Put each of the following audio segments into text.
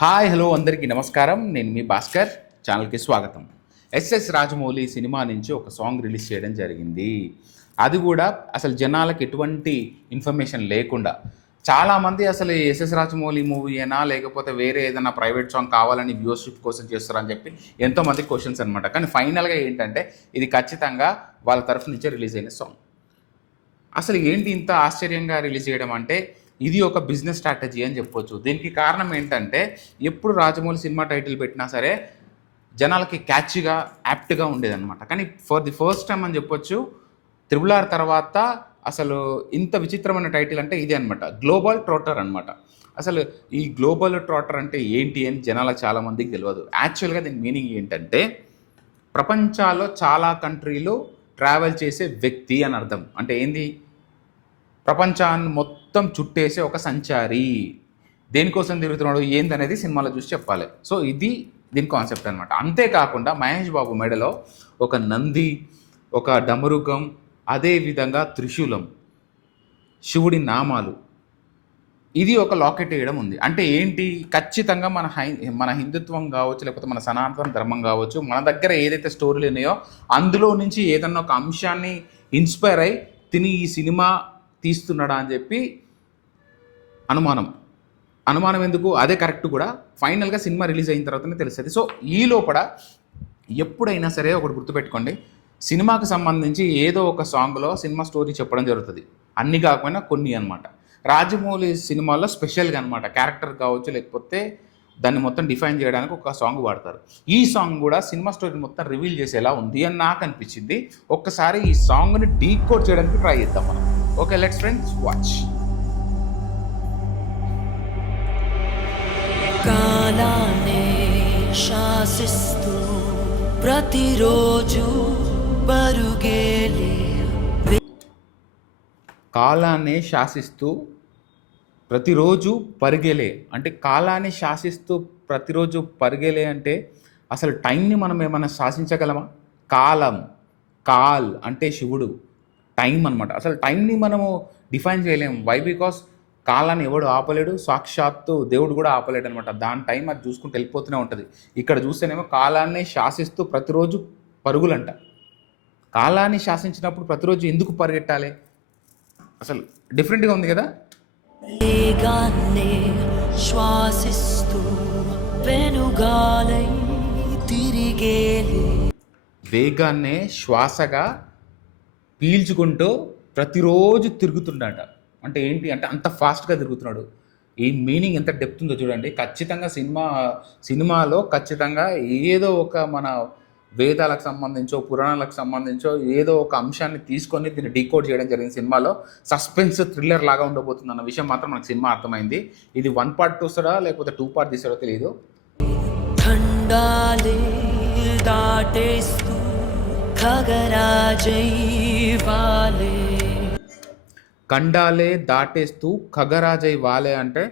Hi hello అందరికీ నమస్కారం. నేను మీ భాస్కర్. ఛానల్కి స్వాగతం. ఎస్ఎస్ రాజమౌళి సినిమా నుంచి ఒక సాంగ్ రిలీజ్ చేయడం జరిగింది. అది కూడా అసలు జనాలకు ఎటువంటి ఇన్ఫర్మేషన్ లేకుండా చాలామంది అసలు ఎస్ఎస్ రాజమౌళి మూవీయేనా లేకపోతే వేరే ఏదైనా ప్రైవేట్ సాంగ్ కావాలని వ్యూవర్షిప్ కోసం చేస్తారని చెప్పి ఎంతోమంది క్వశ్చన్స్ అనమాట. కానీ ఫైనల్గా ఏంటంటే ఇది ఖచ్చితంగా వాళ్ళ తరఫు నుంచే రిలీజ్ అయిన సాంగ్. అసలు ఏంటి ఇంత ఆశ్చర్యంగా రిలీజ్ చేయడం అంటే ఇది ఒక బిజినెస్ స్ట్రాటజీ అని చెప్పొచ్చు. దీనికి కారణం ఏంటంటే ఎప్పుడు రాజమౌళి సినిమా టైటిల్ పెట్టినా సరే జనాలకి క్యాచ్గా యాప్ట్గా ఉండేదన్నమాట. కానీ ఫర్ ది ఫస్ట్ టైం అని చెప్పొచ్చు RRR తర్వాత అసలు ఇంత విచిత్రమైన టైటిల్ అంటే ఇదే అనమాట, గ్లోబల్ ట్రోటర్ అనమాట. అసలు ఈ గ్లోబల్ ట్రోటర్ అంటే ఏంటి అని జనాలకు చాలామందికి తెలియదు. యాక్చువల్గా దీని మీనింగ్ ఏంటంటే ప్రపంచాల్లో చాలా కంట్రీలు ట్రావెల్ చేసే వ్యక్తి అని అర్థం. అంటే ఏంది, ప్రపంచాన్ని మొత్తం చుట్టేసే ఒక సంచారి. దేనికోసం తిరుగుతున్నాడు ఏందనేది సినిమాలో చూసి చెప్పాలి. సో ఇది దీని కాన్సెప్ట్ అనమాట. అంతేకాకుండా మహేష్ బాబు మెడలో ఒక నంది, ఒక డమరుగం, అదేవిధంగా త్రిశూలం, శివుడి నామాలు, ఇది ఒక లాకెట్ వేయడం ఉంది. అంటే ఏంటి, ఖచ్చితంగా మన హిందుత్వం కావచ్చు లేకపోతే మన సనాతన ధర్మం కావచ్చు, మన దగ్గర ఏదైతే స్టోరీలు ఉన్నాయో అందులో నుంచి ఏదన్నా ఒక అంశాన్ని ఇన్స్పైర్ అయ్యి తిని ఈ సినిమా తీస్తున్నాడా అని చెప్పి అనుమానం ఎందుకు, అదే కరెక్ట్ కూడా. ఫైనల్గా సినిమా రిలీజ్ అయిన తర్వాతనే తెలుస్తుంది. సో ఈ లోపల ఎప్పుడైనా సరే ఒకటి గుర్తుపెట్టుకోండి, సినిమాకి సంబంధించి ఏదో ఒక సాంగ్లో సినిమా స్టోరీ చెప్పడం జరుగుతుంది. అన్నీ కాకపోయినా కొన్ని అనమాట. రాజమౌళి సినిమాలో స్పెషల్గా అనమాట క్యారెక్టర్ కావచ్చు లేకపోతే దాన్ని మొత్తం డిఫైన్ చేయడానికి ఒక సాంగ్ వాడతారు. ఈ సాంగ్ కూడా సినిమా స్టోరీ మొత్తం రివీల్ చేసేలా ఉంది అని నాకు అనిపించింది. ఒక్కసారి ఈ సాంగ్ని డీకోడ్ చేయడానికి ట్రై చేద్దాం మనం. Okay, let's friends watch. కాలానే శాసిస్తూ ప్రతిరోజు పరుగేలే, కాలాన్ని శాసిస్తూ ప్రతిరోజు పరిగెలే అంటే కాలాన్ని శాసిస్తూ ప్రతిరోజు పరిగెలే అంటే అసలు టైంని మనం ఏమైనా శాసించగలమా? కాల్ అంటే శివుడు, టైం అనమాట. అసలు టైంని మనము డిఫైన్ చేయలేము. వై? బికాస్ కాలాన్ని ఎవడు ఆపలేడు, సాక్షాత్తు దేవుడు కూడా ఆపలేడు అనమాట. దాని టైం అది చూసుకుంటూ వెళ్ళిపోతూనే ఉంటుంది. ఇక్కడ చూస్తేనేమో కాలాన్ని శాసిస్తూ ప్రతిరోజు పరుగులంట. కాలాన్ని శాసించినప్పుడు ప్రతిరోజు ఎందుకు పరిగెట్టాలి? అసలు డిఫరెంట్గా ఉంది కదా. వేగాన్నే శ్వాసిస్తూ వెనుగాలై తిరిగేలే, వేగాన్నే శ్వాసగా పీల్చుకుంటూ ప్రతిరోజు తిరుగుతున్నాడ. అంటే ఏంటి అంటే అంత ఫాస్ట్గా తిరుగుతున్నాడు. ఈ మీనింగ్ ఎంత డెప్త్ ఉందో చూడండి. ఖచ్చితంగా సినిమాలో ఖచ్చితంగా ఏదో ఒక మన వేదాలకు సంబంధించో పురాణాలకు సంబంధించో ఏదో ఒక అంశాన్ని తీసుకొని దీన్ని డీకోడ్ చేయడం జరిగింది. సినిమాలో సస్పెన్స్ థ్రిల్లర్ లాగా ఉండబోతుంది అన్న విషయం మాత్రం మనకు సినిమా అర్థమైంది. ఇది 1 part చూస్తాడా లేకపోతే 2 part తీస్తాడో తెలియదు. ఖండాలే దాటేస్తూ ఖగరాజై వాలే, ఖండాలే దాటేస్తూ ఖగరాజై వాలే అంటే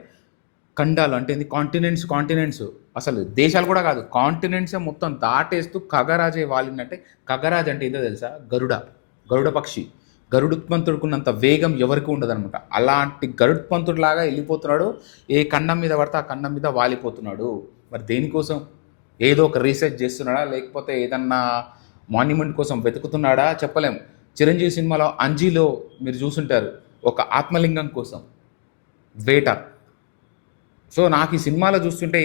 ఖండాలు అంటే ఏంది? కాంటినెంట్స్ అసలు దేశాలు కూడా కాదు, కాంటినెంట్సే మొత్తం దాటేస్తూ ఖగరాజై వాలిందంటే ఖగరాజ్ అంటే ఏదో తెలుసా? గరుడ పక్షి. గరుడుత్మంతుడుకున్నంత వేగం ఎవరికి ఉండదనమాట. అలాంటి గరుడ్పంతుడిలాగా వెళ్ళిపోతున్నాడు. ఏ ఖండం మీద పడితే ఆ ఖండం మీద వాలిపోతున్నాడు. మరి దేనికోసం? ఏదో ఒక రీసెర్చ్ చేస్తున్నాడా లేకపోతే ఏదన్నా మాన్యుమెంట్ కోసం వెతుకుతున్నాడా చెప్పలేము. చిరంజీవి సినిమాలో అంజీలో మీరు చూసుంటారు, ఒక ఆత్మలింగం కోసం వేట. సో నాకు ఈ సినిమాలో చూస్తుంటే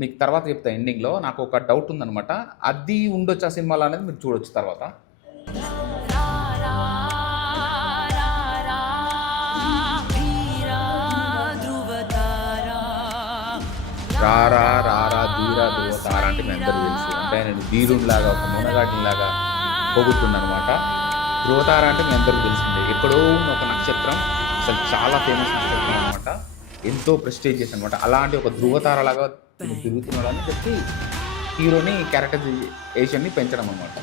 మీకు తర్వాత చెప్తా ఎండింగ్లో, నాకు ఒక డౌట్ ఉందనమాట. అది ఉండొచ్చు ఆ సినిమాలో అనేది మీరు చూడొచ్చు తర్వాత. రారా రారా ధీరా ధృవతార అంటే మీ అందరూ తెలుసు. అంటే ఆయన ధీరునిలాగా ఒక మునగాటిలాగా పోగొట్టుండనమాట. ధృవతార అంటే మీ అందరికీ తెలిసిందే, ఎక్కడో ఉన్న ఒక నక్షత్రం, అసలు చాలా ఫేమస్ నక్షత్రం అనమాట, ఎంతో ప్రెస్టీజియస్ అనమాట. అలాంటి ఒక ధృవతారలాగా తిరుగుతున్నాడు అని చెప్పి హీరోని క్యారెక్టరైజేషన్ని పెంచడం అనమాట.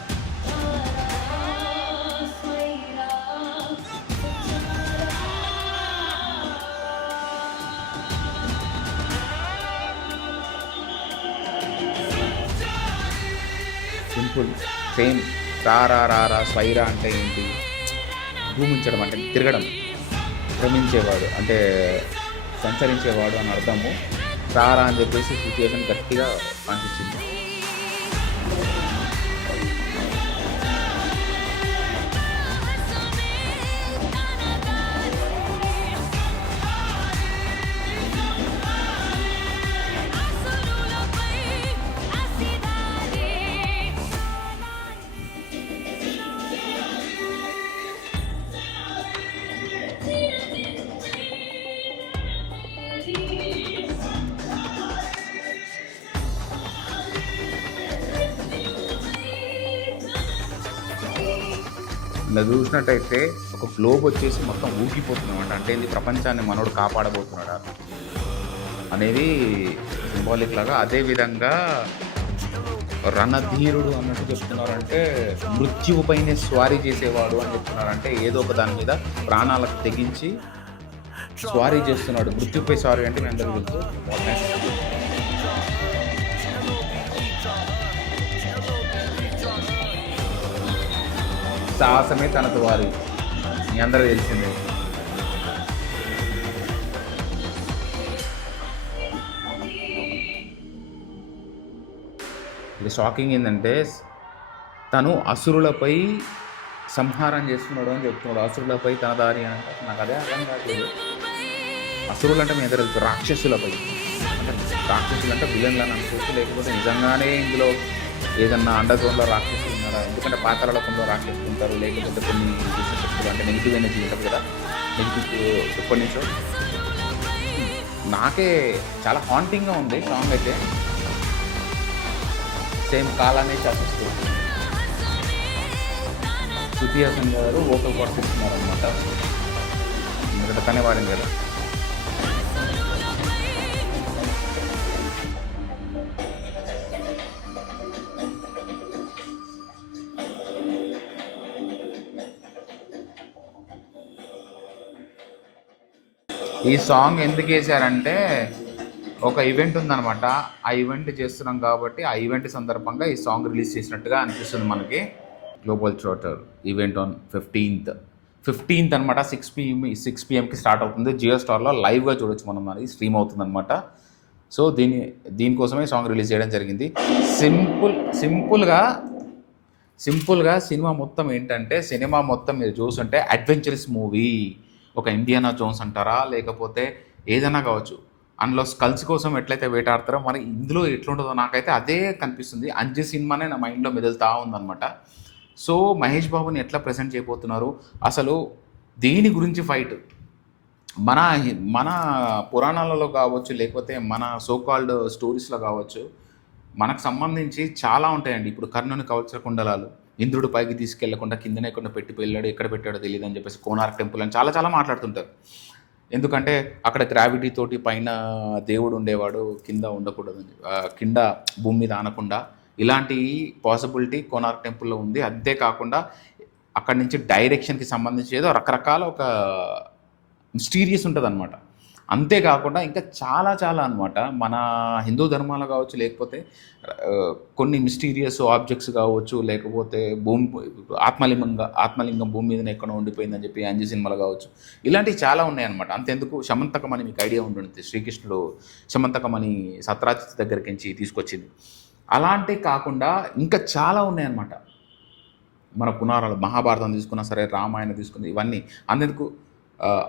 Simple, same. రారా స్వైరా అంటే ఏంటి? భూమించడం అంటే తిరగడం, భ్రమించేవాడు అంటే సంచరించేవాడు అని అర్థము. రారా అని చెప్పేసి సిచ్యువేషన్ గట్టిగా అనిపించింది. ఇలా చూసినట్టయితే ఒక గ్లోబ్ వచ్చేసి మొత్తం ఊగిపోతుందన్నమాట. అంటే ఇది ప్రపంచాన్ని మనోడు కాపాడబోతున్నాడా అనేది సింబాలిక్ లాగా. అదేవిధంగా రణధీరుడు అన్నట్టు చెప్తున్నారంటే మృత్యువుపైనే స్వారీ చేసేవాడు అని చెప్తున్నారంటే ఏదో ఒక దాని మీద ప్రాణాలకు తెగించి స్వారీ చేస్తున్నాడు. మృత్యుపై స్వారీ అంటే మీ అందరికీ తెలుసు. సాహసమే తనకు వారి మీ అందరూ తెలిసిందే. ఇది షాకింగ్ ఏంటంటే తను అసురులపై సంహారం చేస్తున్నాడు అని చెప్తున్నాడు. అసురులపై తన దారి అని అంటే నాకు అదే అర్థం కాదు. అసురులు అంటే మీ అందరూ తెలుసు రాక్షసులపై, అంటే రాక్షసులు అంటే విలన్లను అనుకోవచ్చు, లేకపోతే నిజంగానే ఇందులో ఏదన్నా అండర్గ్రౌండ్లో రాక్షసులు ఉన్నారా? ఎందుకంటే పాతాళ లోకంలో రాక్షసులు ఉంటారు, లేకపోతే కొన్ని దుష్టశక్తులు అంటే నెగిటివ్ ఎనర్జీ ఉంటుంది కదా, నెగిటివ్ ఎప్పటి నుంచో. నాకే చాలా హాంటింగ్గా ఉంది సాంగ్ అయితే. సేమ్ కాలాన్ని శాసిస్తూ శృతి హాసన్ గారు వోకల్ కార్డ్స్ ఇస్తున్నారు అనమాట. ఎందుకంటే తనే వాడింది కదా. ఈ సాంగ్ ఎందుకు వేసారంటే ఒక ఈవెంట్ ఉందన్నమాట. ఆ ఈవెంట్ చేస్తున్నాం కాబట్టి ఆ ఈవెంట్ సందర్భంగా ఈ సాంగ్ రిలీజ్ చేసినట్టుగా అనిపిస్తుంది మనకి. Global trotter event on 15th అనమాట. 6 PM స్టార్ట్ అవుతుంది. జియో స్టార్లో లైవ్గా చూడొచ్చు మనం, అది స్ట్రీమ్ అవుతుంది అనమాట. సో దీనికోసమే సాంగ్ రిలీజ్ చేయడం జరిగింది. సింపుల్గా సినిమా మొత్తం ఏంటంటే, సినిమా మొత్తం మీరు చూస్తుంటే అడ్వెంచరస్ మూవీ. ఒక ఇండియానా జోన్స్ అంటారా, లేకపోతే ఏదైనా కావచ్చు. అందులో స్కల్స్ కోసం ఎట్లయితే వేటాడతారో మరి ఇందులో ఎట్లుంటుందో నాకైతే అదే కనిపిస్తుంది. అంజి సినిమానే నా మైండ్లో మెదులుతూ ఉందన్నమాట. సో మహేష్ బాబుని ఎట్లా ప్రజెంట్ చేయబోతున్నారు, అసలు దేని గురించి ఫైట్, మన పురాణాలలో కావచ్చు, లేకపోతే మన సోకాల్డ్ స్టోరీస్లో కావచ్చు, మనకు సంబంధించి చాలా ఉంటాయండి. ఇప్పుడు కర్ణుని కవచ కుండలాలు, ఇంద్రుడు పైకి తీసుకెళ్లకుండా కిందనే ఎక్కడ పెట్టి వెళ్ళాడు, ఎక్కడ పెట్టాడో తెలియదు అని చెప్పేసి కోనార్క్ టెంపుల్ అని చాలా మాట్లాడుతుంటారు. ఎందుకంటే అక్కడ గ్రావిటీ తోటి పైన దేవుడు ఉండేవాడు, కింద ఉండకూడదు, కింద భూమి మీద ఆనకుండా, ఇలాంటి పాసిబిలిటీ కోనార్క్ టెంపుల్లో ఉంది. అంతేకాకుండా అక్కడి నుంచి డైరెక్షన్కి సంబంధించి ఏదో రకరకాల ఒక మిస్టీరియస్ ఉంటుంది అనమాట. అంతేకాకుండా ఇంకా చాలా అనమాట. మన హిందూ ధర్మాలు కావచ్చు, లేకపోతే కొన్ని మిస్టీరియస్ ఆబ్జెక్ట్స్ కావచ్చు, లేకపోతే ఆత్మలింగం భూమి మీదనే ఎక్కడో ఉండిపోయిందని చెప్పి అంజి సినిమాలు కావచ్చు, ఇలాంటివి చాలా ఉన్నాయన్నమాట. అంతెందుకు శమంతకమని మీకు ఐడియా ఉంటుంది, శ్రీకృష్ణుడు శమంతకమని సత్రాజిత్ దగ్గరికి నుంచి తీసుకొచ్చింది. అలాంటివి కాకుండా ఇంకా చాలా ఉన్నాయన్నమాట. మన పురాణాలు, మహాభారతం తీసుకున్నా సరే, రామాయణం తీసుకున్నా, ఇవన్నీ. అందుకు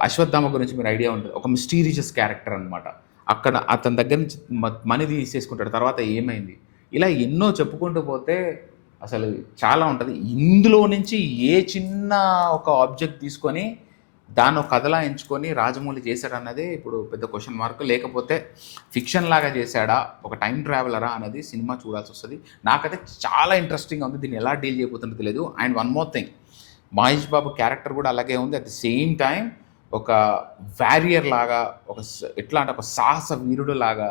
అశ్వత్థామ గురించి మీరు ఐడియా ఉంటుంది. ఒక మిస్టీరియస్ క్యారెక్టర్ అనమాట. అక్కడ అతని దగ్గర నుంచి మనీ తీసేసుకుంటాడు, తర్వాత ఏమైంది, ఇలా ఎన్నో చెప్పుకుంటూ పోతే అసలు చాలా ఉంటుంది. ఇందులో నుంచి ఏ చిన్న ఒక ఆబ్జెక్ట్ తీసుకొని దాన్ని ఒక కథలా ఎంచుకొని రాజమౌళి చేశాడన్నదే ఇప్పుడు పెద్ద క్వశ్చన్ మార్క్. లేకపోతే ఫిక్షన్ లాగా చేశాడా, ఒక టైం ట్రావెలరా అన్నది సినిమా చూడాల్సి వస్తుంది. నాకైతే చాలా ఇంట్రెస్టింగ్గా ఉంది. దీన్ని ఎలా డీల్ చేయబోతుందో తెలియదు. And one more thing, Mahesh Babu character కూడా అలాగే ఉంది. అట్ ది సేమ్ టైం ఒక వారియర్ లాగా, ఎట్లా అంటే ఒక సాహస వీరుడు లాగా.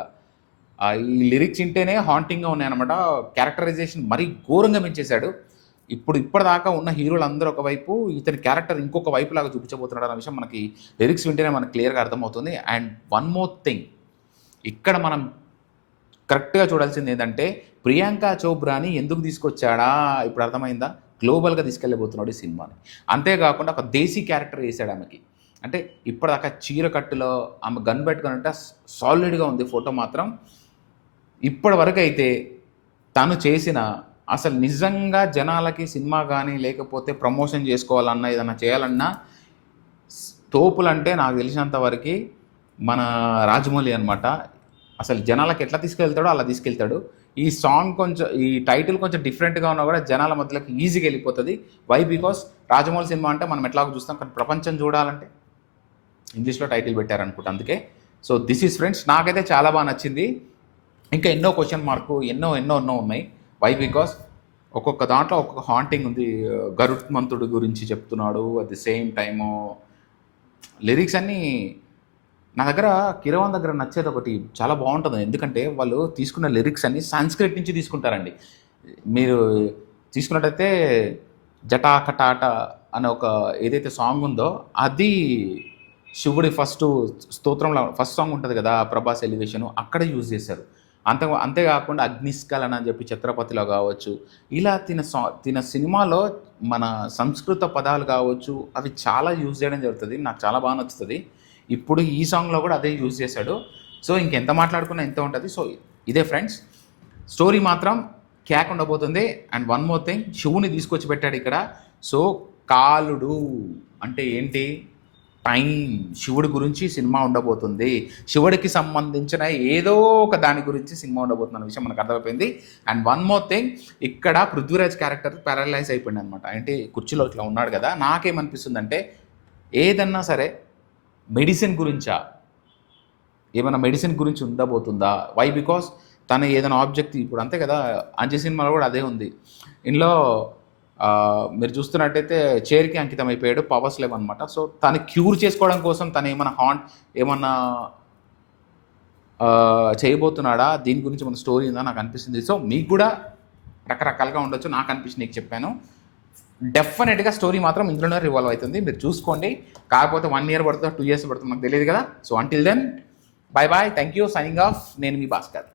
ఈ లిరిక్స్ వింటేనే హాంటింగ్గా ఉన్నాయన్నమాట. క్యారెక్టరైజేషన్ మరీ ఘోరంగా పెంచేశాడు. ఇప్పటిదాకా ఉన్న హీరోలు అందరూ ఒకవైపు, ఇతని క్యారెక్టర్ ఇంకొక వైపు లాగా చూపించబోతున్నాడు అన్న విషయం మనకి లిరిక్స్ వింటేనే మనకు క్లియర్గా అర్థమవుతుంది. అండ్ వన్ మోర్ థింగ్, ఇక్కడ మనం కరెక్ట్గా చూడాల్సింది ఏంటంటే, ప్రియాంక చోప్రాని ఎందుకు తీసుకొచ్చాడా ఇప్పుడు అర్థమైందా. గ్లోబల్గా తీసుకెళ్ళబోతున్నాడు ఈ సినిమాని. అంతేకాకుండా ఒక దేశీ క్యారెక్టర్ వేసాడు ఆమెకి. అంటే ఇప్పటిదాకా చీర కట్టులో ఆమె గన్ పెట్టుకుని అంటే సాలిడ్గా ఉంది ఫోటో మాత్రం. ఇప్పటి వరకు అయితే తను చేసిన అసలు నిజంగా జనాలకి సినిమా కానీ లేకపోతే ప్రమోషన్ చేసుకోవాలన్నా ఏదైనా చేయాలన్నా తోపులంటే నాకు తెలిసినంత వరకు మన రాజమౌళి అనమాట. అసలు జనాలకి ఎట్లా తీసుకెళ్తాడో అలా తీసుకెళ్తాడు. ఈ సాంగ్ కొంచెం, ఈ టైటిల్ కొంచెం డిఫరెంట్గా ఉన్నా కూడా జనాల మధ్యలోకి ఈజీగా వెళ్ళిపోతుంది. వై? బికాస్ రాజమౌళి సినిమా అంటే మనం ఎట్లాగో చూస్తాం, కానీ ప్రపంచం చూడాలంటే ఇంగ్లీష్లో టైటిల్ పెట్టారనుకుంటా, అందుకే. సో దిస్ ఈజ్ ఫ్రెండ్స్, నాకైతే చాలా బాగా నచ్చింది. ఇంకా ఎన్నో క్వశ్చన్ మార్కు ఎన్నో ఉన్నాయి. వై? బికాస్ ఒక్కొక్క దాంట్లో ఒక్కొక్క హాంటింగ్ ఉంది. గరుత్మంతుడి గురించి చెప్తున్నాడు, at the same time lyrics అన్నీ నా దగ్గర కిరవాన్ దగ్గర నచ్చేది ఒకటి చాలా బాగుంటుంది. ఎందుకంటే వాళ్ళు తీసుకున్న లిరిక్స్ అన్ని సంస్కృత్ నుంచి తీసుకుంటారండి. మీరు తీసుకున్నట్టయితే జటాకటాట అనే ఒక ఏదైతే సాంగ్ ఉందో అది శివుడి స్తోత్రంలో ఫస్ట్ సాంగ్ ఉంటుంది కదా, ప్రభాస్ ఎలివేషను, అక్కడ యూజ్ చేశారు. అంతేకాకుండా అగ్నిస్కలన అని చెప్పి ఛత్రపతిలో కావచ్చు, ఇలా తిన సినిమాలో మన సంస్కృత పదాలు కావచ్చు అవి చాలా యూజ్ చేయడం జరుగుతుంది. నాకు చాలా బాగా నచ్చుతుంది. ఇప్పుడు ఈ సాంగ్లో కూడా అదే యూజ్ చేశాడు. సో ఇంకెంత మాట్లాడుకున్నా ఎంత ఉంటుంది. సో ఇదే ఫ్రెండ్స్, స్టోరీ మాత్రం క్యాక్ ఉండబోతుంది. అండ్ వన్ మోర్ థింగ్, శివుని తీసుకొచ్చి పెట్టాడు ఇక్కడ. సో కాలుడు అంటే ఏంటి? టైం. శివుడి గురించి సినిమా ఉండబోతుంది. శివుడికి సంబంధించిన ఏదో ఒక దాని గురించి సినిమా ఉండబోతుంది అన్న విషయం మనకు అర్థమైపోయింది. అండ్ వన్ మోర్ థింగ్, ఇక్కడ పృథ్వీరాజ్ క్యారెక్టర్ ప్యారలైజ్ అయిపోయింది అనమాట. అంటే కుర్చీలో ఇట్లా ఉన్నాడు కదా, నాకేమనిపిస్తుంది అంటే ఏదన్నా సరే మెడిసిన్ గురించా, ఏమైనా మెడిసిన్ గురించి ఉండబోతుందా? వై? బికాస్ తను ఏదైనా ఆబ్జెక్ట్, ఇప్పుడు అంతే కదా, అంజి సినిమాలో కూడా అదే ఉంది. ఇందులో మీరు చూస్తున్నట్టయితే చైర్కి అంకితం అయిపోయాడు, పవర్స్ లేవన్నమాట. సో తను క్యూర్ చేసుకోవడం కోసం తను ఏమన్నా చేయబోతున్నాడా, దీని గురించి మన స్టోరీ ఉందా నాకు అనిపిస్తుంది. సో మీకు కూడా రకరకాలుగా ఉండొచ్చు, నాకు అనిపించింది నీకు చెప్పాను. డెఫినెట్గా స్టోరీ మాత్రం ఇందులోనే రివాల్వ్ అవుతుంది, మీరు చూసుకోండి. కాకపోతే 1 year పడుతుందో 2 years పడుతుందో నాకు తెలియదు కదా. So until then, bye bye, thank you, signing off. నేను మీ భాస్కర్.